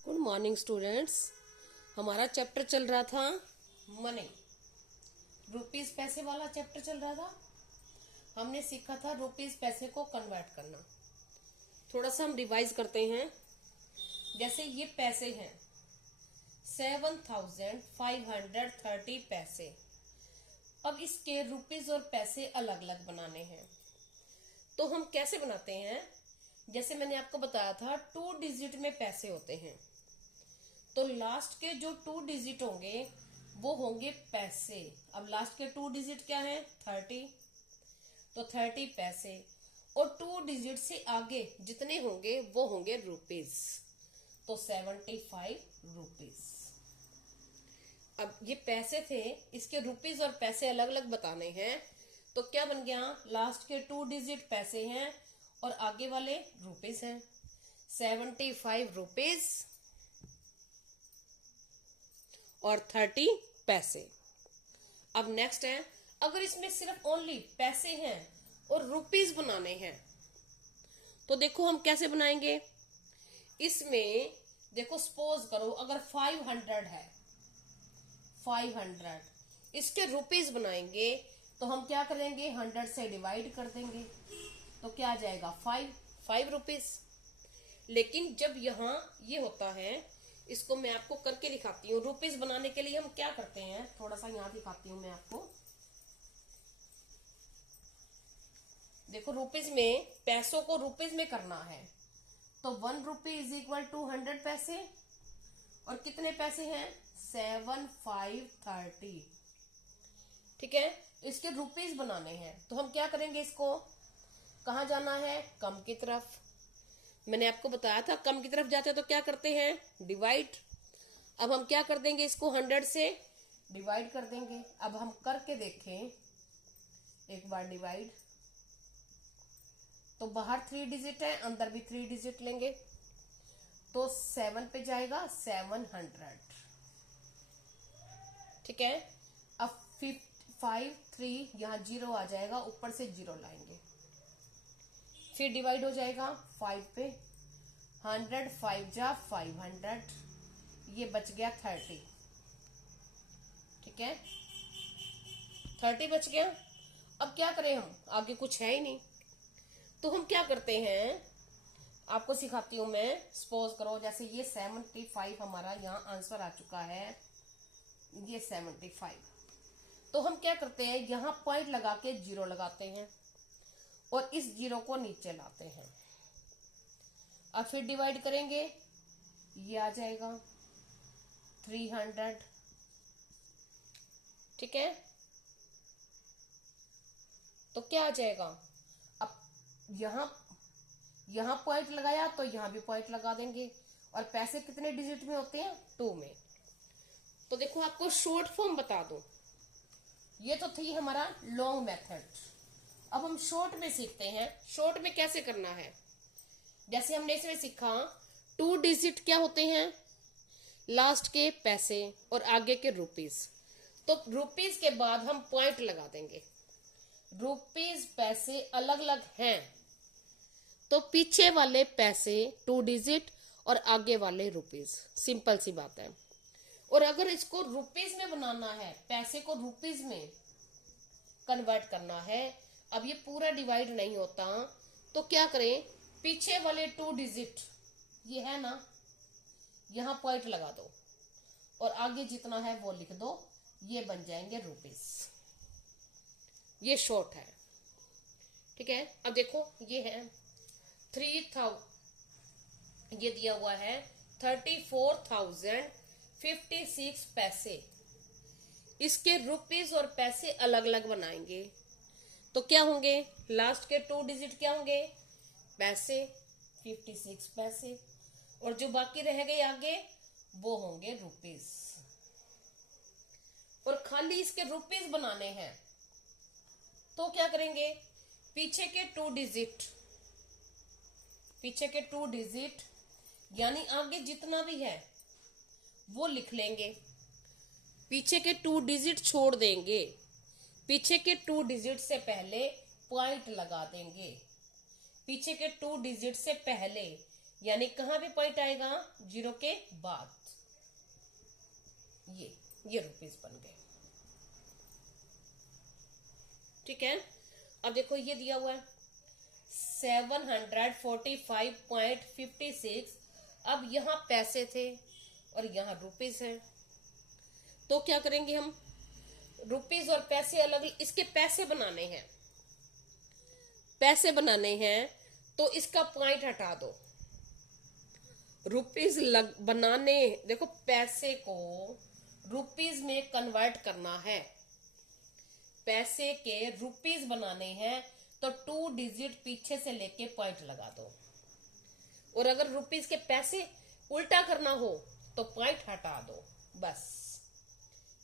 Good morning students. हमारा chapter चल रहा था मनी, रुपीस पैसे वाला चैप्टर चल रहा था। हमने सीखा था रुपीस पैसे को कन्वर्ट करना। थोड़ा सा हम रिवाइज करते हैं। जैसे ये पैसे हैं 7530 पैसे। अब इसके रुपीस और पैसे अलग अलग बनाने हैं, तो हम कैसे बनाते हैं? जैसे मैंने आपको बताया था 2 डिजिट में पैसे होते हैं, तो लास्ट के जो 2 डिजिट होंगे वो होंगे पैसे। अब लास्ट के 2 डिजिट क्या है? 30, तो 30 पैसे। और 2 डिजिट से आगे जितने होंगे वो होंगे रुपीस, तो 75 रुपीस। अब ये पैसे थे, इसके रुपीस और पैसे अलग अलग बताने हैं, तो क्या बन गया? लास्ट के 2 डिजिट पैसे हैं और आगे वाले रुपीस हैं, 75 रुपीस और 30 पैसे। अब नेक्स्ट है, अगर इसमें सिर्फ ओनली पैसे हैं और रुपीस बनाने हैं, तो देखो हम कैसे बनाएंगे। इसमें देखो, सपोज करो अगर 500 है, 500 इसके रुपीस बनाएंगे, तो हम क्या करेंगे? 100 से डिवाइड कर देंगे, तो क्या आ जाएगा? 5 रुपीस। लेकिन जब यहाँ ये होता है, इसको मैं आपको करके दिखाती हूँ। रुपीस बनाने के लिए हम क्या करते हैं, थोड़ा सा यहाँ दिखाती हूँ मैं आपको। देखो, रुपीस में पैसों को रुपीस में करना है, तो 1 रुपी इज इक्वल टू 100 पैसे। और कितने पैसे हैं? 7530। ठीक है, इसके रुपीस बनाने हैं, तो हम क्या करेंगे? इसको कहाँ जाना है? कम की तरफ। मैंने आपको बताया था कम की तरफ जाते हैं तो क्या करते हैं? डिवाइड। अब हम क्या कर देंगे? इसको 100 से डिवाइड कर देंगे। अब हम करके देखें एक बार डिवाइड, तो बाहर 3 डिजिट है, अंदर भी 3 डिजिट लेंगे, तो 7 पे जाएगा 700। ठीक है, अब 5 3 यहाँ 0 आ जाएगा, ऊपर से 0 लाएंगे, फिर डिवाइड हो जाएगा 5 पे। 100 5 जा 500, ये बच गया 30। ठीक है, 30 बच गया। अब क्या करें हम? आगे कुछ है ही नहीं, तो हम क्या करते हैं, आपको सिखाती हूं मैं। सपोज करो जैसे ये 75 हमारा यहाँ आंसर आ चुका है, ये 75। तो हम क्या करते हैं, यहाँ पॉइंट लगा के 0 लगाते हैं और इस 0 को नीचे लाते हैं। अब फिर डिवाइड करेंगे, ये आ जाएगा 300। ठीक है, तो क्या आ जाएगा? अब यहाँ पॉइंट लगाया तो यहाँ भी पॉइंट लगा देंगे। और पैसे कितने डिजिट में होते हैं? 2 में। तो देखो, आपको शॉर्ट फॉर्म बता दो, ये तो थी हमारा लॉन्ग मेथड। अब हम शॉर्ट में सीखते हैं। शॉर्ट में कैसे करना है? जैसे हमने इसमें सीखा 2 डिजिट क्या होते हैं? लास्ट के पैसे और आगे के रुपीस। तो रुपीस के बाद हम पॉइंट लगा देंगे। रुपीस पैसे अलग अलग हैं, तो पीछे वाले पैसे 2 डिजिट और आगे वाले रुपीस। सिंपल सी बात है। और अगर इसको रुपीस में बनाना है, पैसे को रुपीस में कन्वर्ट करना है, अब ये पूरा डिवाइड नहीं होता, तो क्या करें? पीछे वाले 2 डिजिट ये है ना, यहां पॉइंट लगा दो और आगे जितना है वो लिख दो, ये बन जाएंगे रुपीस। ये शॉर्ट है। ठीक है, अब देखो ये है 3000, ये दिया हुआ है 34,056 पैसे। इसके रुपीस और पैसे अलग अलग बनाएंगे, तो क्या होंगे? लास्ट के 2 डिजिट क्या होंगे? पैसे, 56 पैसे, और जो बाकी रह गए आगे वो होंगे रुपीस। और खाली इसके रुपीस बनाने हैं, तो क्या करेंगे? पीछे के 2 डिजिट यानी आगे जितना भी है वो लिख लेंगे, पीछे के 2 डिजिट छोड़ देंगे, पीछे के 2 डिजिट से पहले पॉइंट लगा देंगे, पीछे के 2 डिजिट से पहले यानी कहां पे पॉइंट आएगा, 0 के बाद। ये रुपीस बन गए। ठीक है, अब देखो ये दिया हुआ है 745.56। अब यहां पैसे थे और यहां रुपीस है, तो क्या करेंगे हम, रुपीस और पैसे अलग, इसके पैसे बनाने हैं, तो इसका पॉइंट हटा दो। रुपीस बनाने, देखो पैसे को रुपीस में कन्वर्ट करना है, पैसे के रुपीस बनाने हैं, तो 2 डिजिट पीछे से लेके पॉइंट लगा दो। और अगर रुपीस के पैसे उल्टा करना हो तो पॉइंट हटा दो, बस।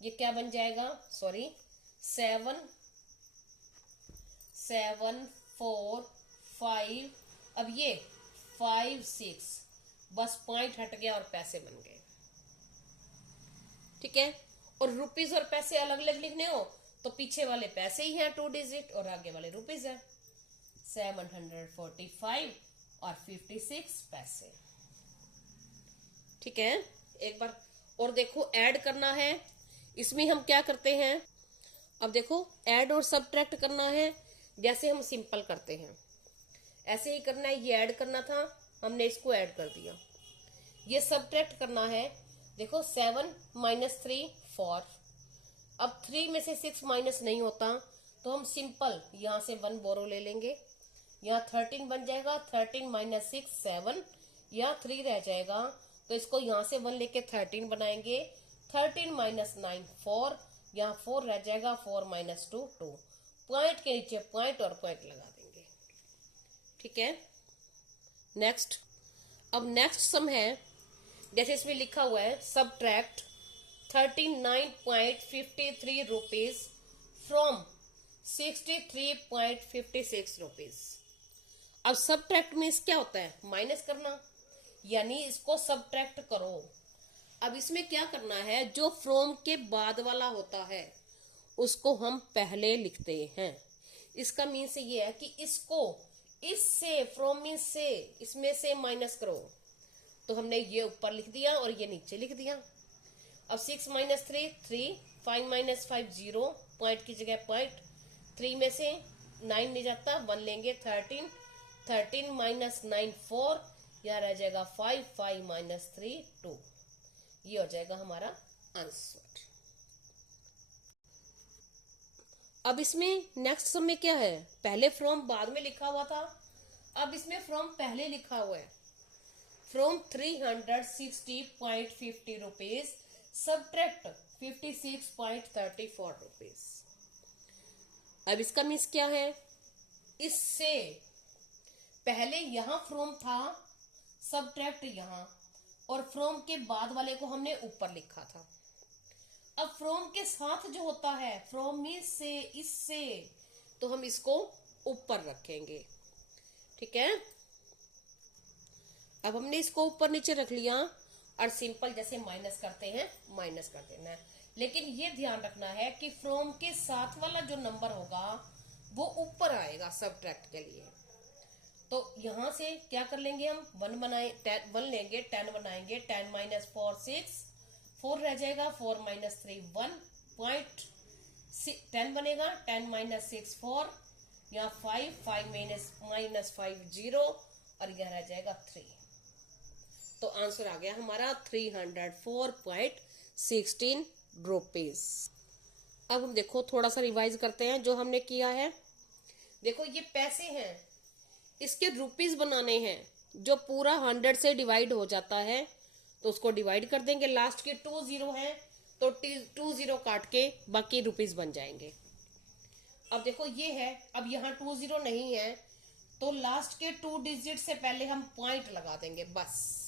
ये क्या बन जाएगा, सॉरी 7,7,4,5, अब ये 5,6, बस पॉइंट हट गया और पैसे बन गए। ठीक है, और रुपीस और पैसे अलग अलग लिखने हो तो पीछे वाले पैसे ही हैं 2 डिजिट और आगे वाले रुपीस है। 745 और 56 पैसे। ठीक है, एक बार और देखो, ऐड करना है। इसमें हम क्या करते हैं, अब देखो ऐड और सब्ट्रैक्ट करना है, जैसे हम सिंपल करते हैं ऐसे ही करना है। ये ऐड करना था, हमने इसको ऐड कर दिया। ये सब्ट्रैक्ट करना है, देखो 7 - 3 4। अब 3 में से 6 माइनस नहीं होता, तो हम सिंपल यहां से 1 बोरो ले लेंगे, यहाँ 13 बन जाएगा। 13 - 6 7, यहाँ 3 रह जाएगा, तो इसको यहाँ से 1 लेके 13 बनाएंगे। 13 - 9 4, यहाँ 4 रह जाएगा। 4 - 2 2, पॉइंट के नीचे पॉइंट और पॉइंट लगा देंगे। ठीक है, नेक्स्ट। अब नेक्स्ट सम है, जैसे इसमें लिखा हुआ है सब्ट्रैक्ट 39.53 रुपीज फ्रॉम 63.56 रुपीज। अब सब्ट्रैक्ट मीन्स क्या होता है, माइनस करना, यानी इसको सब्ट्रैक्ट करो। अब इसमें क्या करना है, जो फ्रॉम के बाद वाला होता है उसको हम पहले लिखते हैं। इसका मीन्स ये है कि इसको इससे, फ्रॉम मीन्स से, इसमें से माइनस करो, तो हमने ये ऊपर लिख दिया और ये नीचे लिख दिया। अब 6 - 3 3, 5 - 5 0, पॉइंट की जगह पॉइंट। 3 में से 9 नहीं जाता, 1 लेंगे। 13 13 - 9 4, यह रह जाएगा 5 5 - 3 2। ये हो जाएगा हमारा आंसर। अब इसमें नेक्स्ट सम में क्या है, पहले फ्रॉम बाद में लिखा हुआ था, अब इसमें फ्रॉम पहले लिखा हुआ है। From 360.50 rupees subtract 56.34 rupees. अब इसका मीन्स क्या है, इससे पहले यहां फ्रॉम था, सब्ट्रैक्ट यहां, और फ्रॉम के बाद वाले को हमने ऊपर लिखा था। अब फ्रॉम के साथ जो होता है, फ्रॉम मीन्स से, इससे, तो हम इसको ऊपर रखेंगे। ठीक है, अब हमने इसको ऊपर नीचे रख लिया और सिंपल जैसे माइनस करते हैं माइनस कर देना है। लेकिन ये ध्यान रखना है कि फ्रॉम के साथ वाला जो नंबर होगा वो ऊपर आएगा सब्ट्रैक्ट के लिए। तो यहां से क्या कर लेंगे हम, 1 बनाए, 1 लेंगे, 10 बनाएंगे। 10 - 4 6, 4 रह जाएगा। 4 - 3 1, पॉइंट 10 बनेगा। 10 - 6 4, यहाँ 5 5 - 5 0, और यह रह जाएगा 3। तो आंसर आ गया हमारा 304.16 रुपीज। अब हम देखो थोड़ा सा रिवाइज करते हैं जो हमने किया है। देखो ये पैसे हैं, इसके रुपीस बनाने हैं, जो पूरा 100 से डिवाइड हो जाता है तो उसको डिवाइड कर देंगे। लास्ट के 2 0 है तो 2 0 काट के बाकी रुपीस बन जाएंगे। अब देखो ये है, अब यहाँ 2 0 नहीं है तो लास्ट के 2 डिजिट से पहले हम पॉइंट लगा देंगे, बस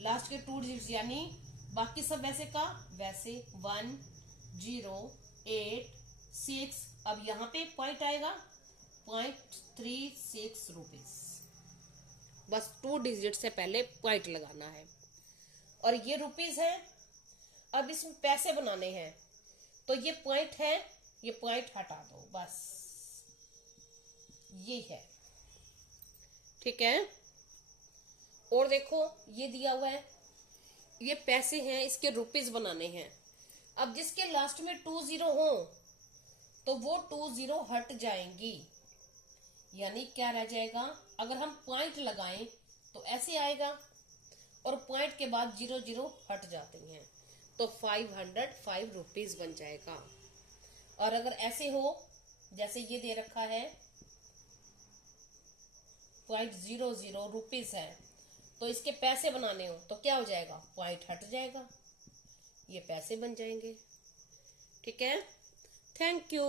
लास्ट के 2 डिजिट, यानी बाकी सब वैसे का वैसे 1 0 8 6। अब यहाँ पे पॉइंट आएगा 0.36 रुपीज, बस 2 डिजिट से पहले पॉइंट लगाना है। और ये रुपीज है। अब इसमें पैसे बनाने हैं तो ये पॉइंट है, ये पॉइंट हटा दो, बस ये है। ठीक है, और देखो ये दिया हुआ है, ये पैसे हैं, इसके रुपीज बनाने हैं। अब जिसके लास्ट में 20 हो तो वो 20 हट जाएंगी, यानी क्या रह जाएगा, अगर हम पॉइंट लगाएं तो ऐसे आएगा और पॉइंट के बाद 00 हट जाते हैं, तो 505 रुपीज बन जाएगा। और अगर ऐसे हो जैसे ये दे रखा है 0.00 रुपीज है, तो इसके पैसे बनाने हो तो क्या हो जाएगा, पॉइंट हट जाएगा, ये पैसे बन जाएंगे। ठीक है, थैंक यू।